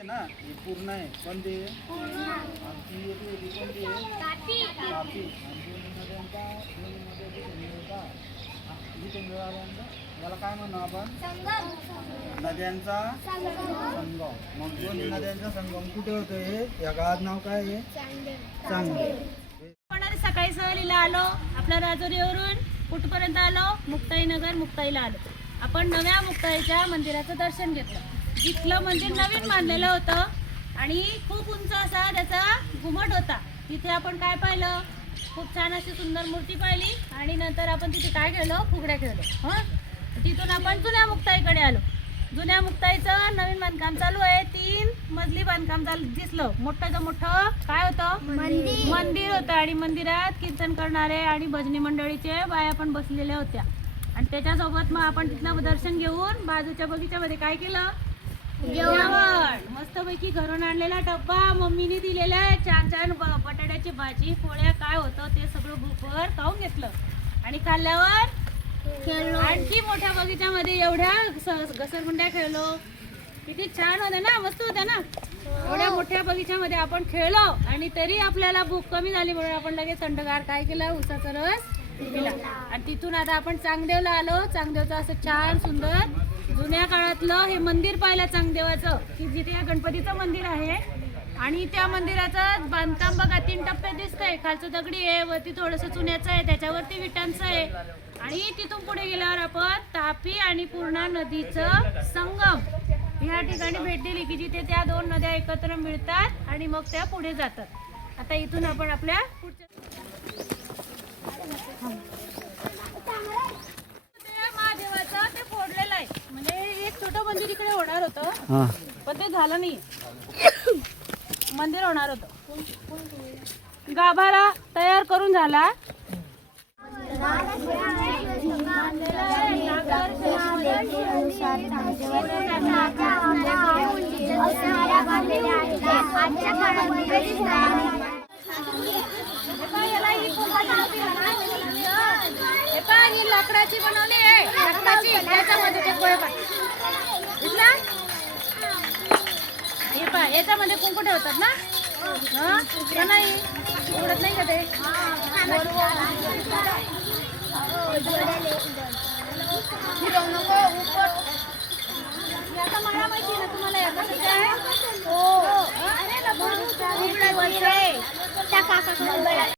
आहे ना, हे पूर्ण आहे पण ते आमची येते कोणती आहे तापी. आणि दोन्ही नद्यांचा इथे मिळाल्यानंतर याला काय म्हणू आपण नद्यांचा संगम. मग दोन्ही नद्यांचा संगम कुठे होतोय? या गावात नाव काय आहे? चांगदेव. आपण सकाळी सहलीला आलो, आपल्या राजुरीवरून कुठपर्यंत आलो? मुक्ताईनगर. मुक्ताईला आलो. आपण नव्या मुक्ताईच्या मंदिराचं दर्शन घेतलं. जिथलं मंदिर नवीन बांधलेलं होतं आणि खूप उंच असा त्याचा घुमट होता. तिथे आपण काय पाहिलं? खूप छान अशी सुंदर मूर्ती पाहिली आणि नंतर आपण तिथे काय खेळलो? फुगड्या खेळलो. तिथून आपण जुन्या मुक्ताईकडे आलो. जुन्या मुक्ताईचं नवीन बांधकाम चालू आहे. 3 मजली बांधकाम दिसलं. मोठं मोठं काय होतं? मंदिर होतं आणि मंदिरात कीर्तन करणारे आणि भजनी मंडळीचे बाया पण बसलेल्या होत्या. आणि त्याच्यासोबत मग आपण तिथलं दर्शन घेऊन बाजूच्या बगीच्यामध्ये काय केलं? जेवण. मस्तपैकी घरून आणलेला डब्बा, मम्मीने दिलेला छान छान बटाट्याची भाजी, पोळ्या काय होतं ते सगळं भूकवर खाऊन घेतलं. आणि खाल्ल्यावर आणखी मोठ्या बगीच्यामध्ये एवढ्या घसरगुंड्या खेळलो. किती छान होत्या ना, मस्त होत्या ना. एवढ्या मोठ्या बगीच्यामध्ये आपण खेळलो आणि तरी आपल्याला भूक कमी झाली म्हणून आपण लगेच थंडगार काय केलं? उसाचा रस पिला. आणि तिथून आता आपण चांगदेवला आलो. चांगदेवचं असं छान सुंदर जुन्या काळातलं हे मंदिर पाहिलं चांगदेवाचं, की जिथे या गणपतीचं मंदिर आहे. आणि त्या मंदिराचं बांधकाम बघा 3 टप्प्यात दिसतंय. खालचं दगडी आहे, वरती थोडंसं चुन्याचं आहे, त्याच्यावरती विटांचं आहे. आणि तिथून पुढे गेल्यावर आपण तापी आणि पूर्णा नदीचं संगम ह्या ठिकाणी भेट दिली, की जिथे त्या 2 नद्या एकत्र मिळतात आणि मग त्या पुढे जातात. आता इथून आपण आपल्या पुढच्या महादेवाचं ते फोडलेलं आहे. म्हणजे एक छोटं मंदिर इकडे होणार होतं पण ते झालं नाही. मंदिर होणार होतं. गाभारा तयार करून झाला. लाकडाची बनवली आहे, लाकडाची. याच्यामध्ये ते गोळे दिसला? हे पहा, याच्यामध्ये कुंकू ठेवतात ना. नाही उडत नाही का ते? याचा मला माहिती ना तुम्हाला. याचा काय? हो.